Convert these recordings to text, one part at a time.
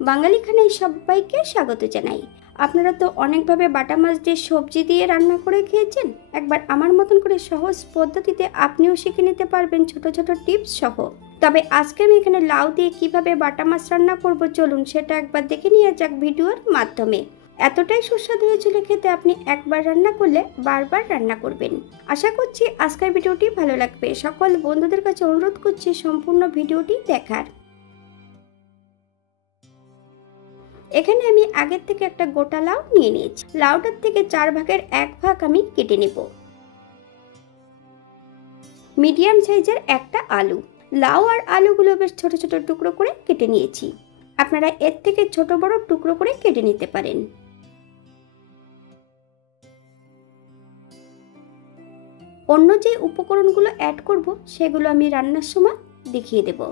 বাঙালি খানায় সবাইকে স্বাগত জানাই। আপনারা তো অনেকভাবে বাটা মাছ দিয়ে সবজি দিয়ে রান্না করে খেয়েছেন। একবার আমার মতন করে সহজ পদ্ধতিতে আপনিও শিখে নিতে পারবেন ছোট ছোট টিপস সহ। তবে আজকে আমি এখানে লাউ দিয়ে কিভাবে বাটা মাছ রান্না করব, চলুন সেটা একবার দেখে নিয়ে যাক ভিডিওর মাধ্যমে। এতটাই সুস্বাদু হয়েছিল খেতে, আপনি একবার রান্না করলে বারবার রান্না করবেন। আশা করছি আজকের ভিডিওটি ভালো লাগবে। সকল বন্ধুদের কাছে অনুরোধ করছি সম্পূর্ণ ভিডিওটি দেখার। এখানে আমি আগের থেকে একটা গোটা লাউ নিয়ে নিয়েছি। লাউটার থেকে 4 ভাগের 1 ভাগ আমি কেটে নেব। মিডিয়াম সাইজের একটা আলু, লাউ আর আলুগুলো বেশ ছোট ছোট টুকরো করে কেটে নিয়েছি। আপনারা এর থেকে ছোট বড় টুকরো করে কেটে নিতে পারেন। অন্য যে উপকরণগুলো অ্যাড করব সেগুলো আমি রান্নার সময় দেখিয়ে দেব।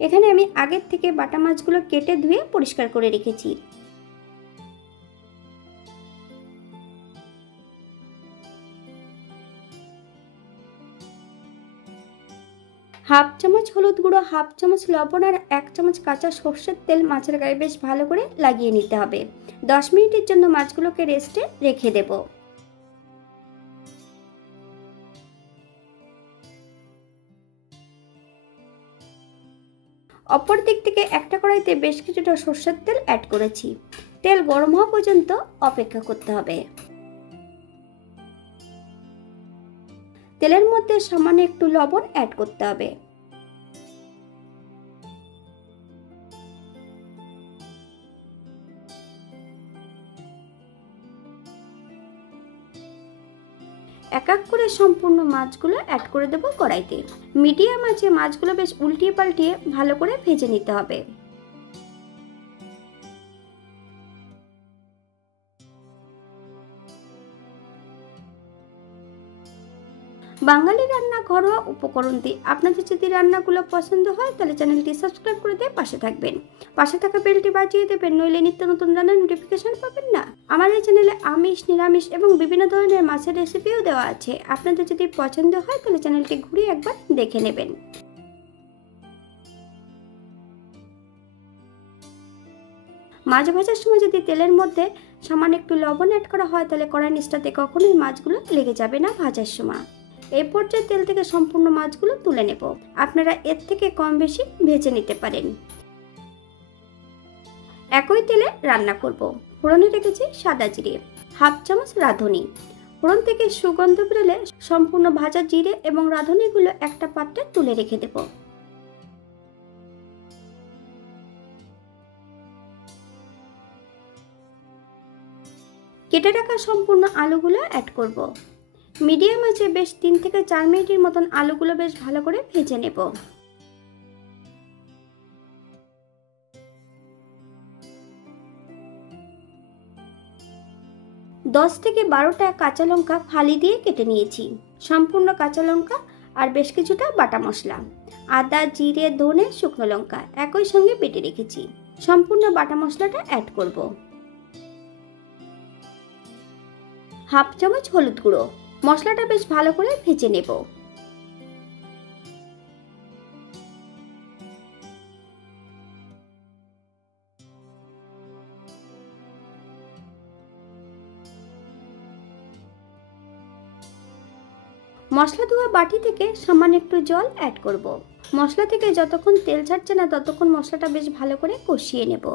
এখানে আমি আগের থেকে বাটা মাছগুলো কেটে ধুয়ে পরিষ্কার করে রেখেছি। হাফ চামচ হলুদ গুঁড়ো, হাফ চামচ লবণ আর 1 চামচ কাঁচা সর্ষের তেল মাছের গায়ে বেশ ভালো করে লাগিয়ে নিতে হবে। 10 মিনিটের জন্য মাছগুলোকে রেস্টে রেখে দেব। অপর দিক থেকে একটা কড়াইতে বেশ কিছুটা সর্ষের তেল অ্যাড করেছি। তেল গরম হওয়া পর্যন্ত অপেক্ষা করতে হবে। তেলের মধ্যে সামান্য একটু লবণ অ্যাড করতে হবে। এক এক করে সম্পূর্ণ মাছগুলো অ্যাড করে দেব কড়াইতে। মিডিয়াম আঁচে মাছগুলো বেশ উল্টিয়ে পাল্টিয়ে ভালো করে ভেজে নিতে হবে। বাঙালি রান্না ঘরোয়া উপকরণ দিয়ে আপনাদের যদি রান্নাগুলো পছন্দ হয় তাহলে চ্যানেলটি সাবস্ক্রাইব করে দিয়ে পাশে থাকবেন। পাশে থাকা বেলটি বাজিয়ে দেবেন, নইলে নিত্য নতুন রান্নার নোটিফিকেশন পাবেন না। আমার এই চ্যানেলে আমিষ, নিরামিষ এবং বিভিন্ন ধরনের মাছের রেসিপিও দেওয়া আছে। আপনাদের যদি পছন্দ হয় তাহলে চ্যানেলটি ঘুরে একবার দেখে নেবেন। মাছ ভাজার সময় যদি তেলের মধ্যে সামান্য একটু লবণ অ্যাড করা হয় তাহলে কড়াই নিচটাতে কখনোই মাছগুলো লেগে যাবে না ভাজার সময়। এই পর্যায়ে তেল থেকে সম্পূর্ণ মাছগুলো তুলে নেব। আপনারা এর থেকে কম বেশি ভেজে নিতে পারেন। একই তেলে রান্না করব। ফোড়নে রেখেছি সাদা জিরে, হাফ চামচ রাঁধুনি। ফোড়ন থেকে সুগন্ধ বেরোলে সম্পূর্ণ ভাজা জিরে এবং রাঁধুনিগুলো একটা পাত্রে তুলে রেখে দেব। কেটে রাখা সম্পূর্ণ আলুগুলো অ্যাড করব। মিডিয়াম আঁচে বেশ 3 থেকে 4 মিনিটের মতন আলুগুলো বেশ ভালো করে ভেজে নেব। দশ থেকে 12টা কাঁচা লঙ্কা ফালি দিয়ে কেটে নিয়েছি। সম্পূর্ণ কাঁচা লঙ্কা আর বেশ কিছুটা বাটা মশলা, আদা, জিরে, ধনে, শুকনো লঙ্কা একই সঙ্গে বেটে রেখেছি। সম্পূর্ণ বাটা মশলাটা অ্যাড করব। হাফ চামচ হলুদ গুঁড়ো। মশলাটা বেশ ভালো করে ভেজে নেব। মশলা ধোয়া বাটি থেকে সামান্য একটু জল অ্যাড করব। মশলা থেকে যতক্ষণ তেল ছাড়ছে না ততক্ষণ মশলাটা বেশ ভালো করে কষিয়ে নেব।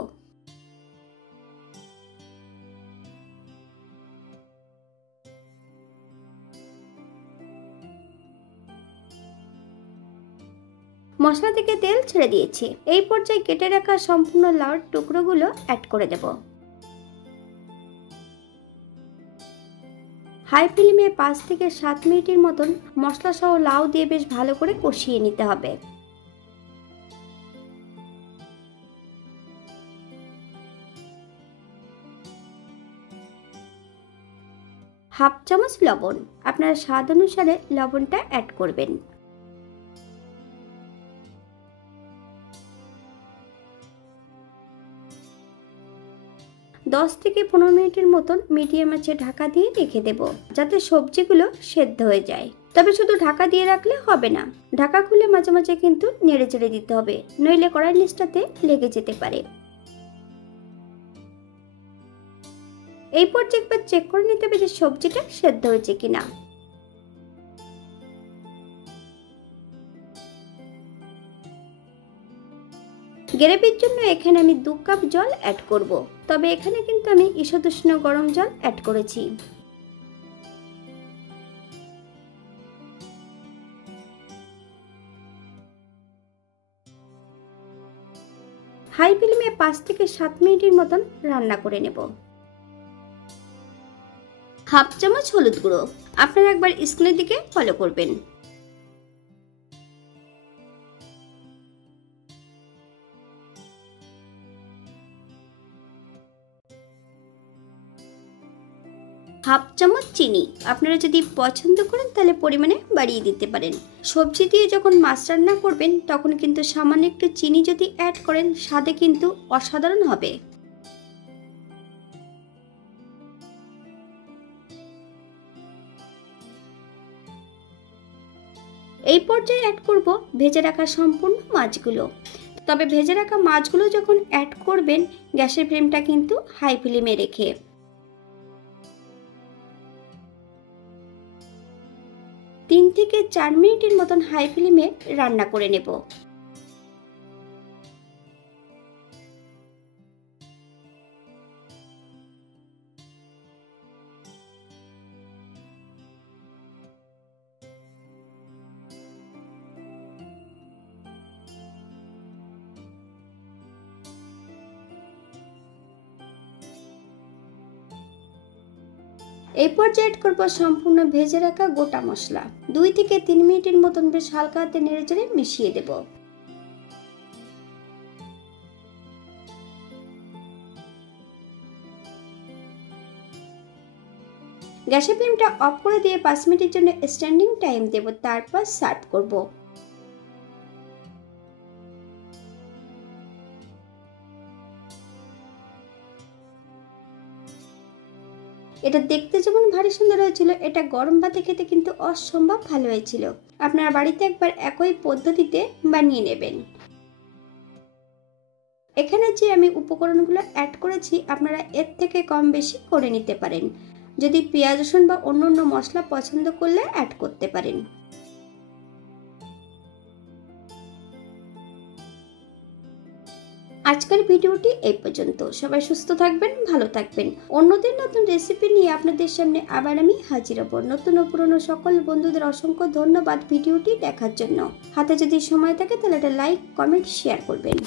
মশলা থেকে তেল ছেড়ে দিয়েছে। এই পর্যায়ে কেটে রাখা সম্পূর্ণ লাউর টুকরোগুলো অ্যাড করে দেব। হাই ফ্লেমে 5 থেকে 7 মিনিটের মতন মশলা সহ লাউ দিয়ে বেশ ভালো করে কষিয়ে নিতে হবে। হাফ চামচ লবণ, আপনার স্বাদ অনুসারে লবণটা অ্যাড করবেন। 10 থেকে 15 মিনিটের মতন মিডিয়াম আঁচে ঢাকা দিয়ে রেখে দেব, যাতে সবজিগুলো সেদ্ধ হয়ে যায়। তবে শুধু ঢাকা দিয়ে রাখলে হবে না, ঢাকা খুলে মাঝে মাঝে কিন্তু নেড়ে চেড়ে দিতে হবে, নইলে কড়াই নিচটাতে লেগে যেতে পারে। এই পর্যায়ে একবার চেক করে নিতে হবে যে সবজিটা সেদ্ধ হয়েছে কিনা। গ্রেভির জন্য এখানে আমি 2 কাপ জল অ্যাড করব, তবে এখানে কিন্তু আমি ঈষদুষ্ণ গরম জল অ্যাড করেছি। হাই ফ্লেমে 5 থেকে 7 মিনিটের মতন রান্না করে নেব। হাফ চামচ হলুদ গুঁড়ো, আপনারা একবার স্ক্রিনের দিকে ফলো করবেন। হাফ চামচ চিনি, আপনারা যদি পছন্দ করেন তাহলে পরিমাণে বাড়িয়ে দিতে পারেন। সবজি দিয়ে যখন মাছ রান্না করবেন তখন কিন্তু সামান্য একটু চিনি যদি অ্যাড করেন স্বাদে কিন্তু অসাধারণ হবে। এই পর্যায়ে অ্যাড করব ভেজে রাখা সম্পূর্ণ মাছগুলো। তবে ভেজে রাখা মাছগুলো যখন অ্যাড করবেন গ্যাসের ফ্লেমটা কিন্তু হাই ফ্লেমে রেখে 3 থেকে 4 মিনিটের মতন হাই ফ্লেমে রান্না করে নেব। এই পর্যায়ে অ্যাড করব সম্পূর্ণ ভেজে রাখা গোটা মশলা। 2 থেকে 3 মিনিটের মতন বেশ হালকা হাতে নেড়েচেড়ে মিশিয়ে দেব। গ্যাসের ফ্লেমটা অফ করে দিয়ে 5 মিনিটের জন্য স্ট্যান্ডিং টাইম দেব, তারপর সার্ভ করব। এটা দেখতে যেমন ভারী সুন্দর হয়েছিল, এটা গরম ভাতে খেতে কিন্তু অসম্ভব ভালো হয়েছিল। আপনারা বাড়িতে একবার একই পদ্ধতিতে বানিয়ে নেবেন। এখানে যে আমি উপকরণগুলো অ্যাড করেছি আপনারা এর থেকে কম বেশি করে নিতে পারেন। যদি পেঁয়াজ রসুন বা অন্য মশলা পছন্দ করলে অ্যাড করতে পারেন। আজকের ভিডিওটি এই পর্যন্ত। সবাই সুস্থ থাকবেন, ভালো থাকবেন। অন্যদের নতুন রেসিপি নিয়ে আপনাদের সামনে আবার আমি হাজির হব। নতুন ও পুরনো সকল বন্ধুদের অসংখ্য ধন্যবাদ ভিডিওটি দেখার জন্য। হাতে যদি সময় থাকে তাহলে একটা লাইক, কমেন্ট, শেয়ার করবেন।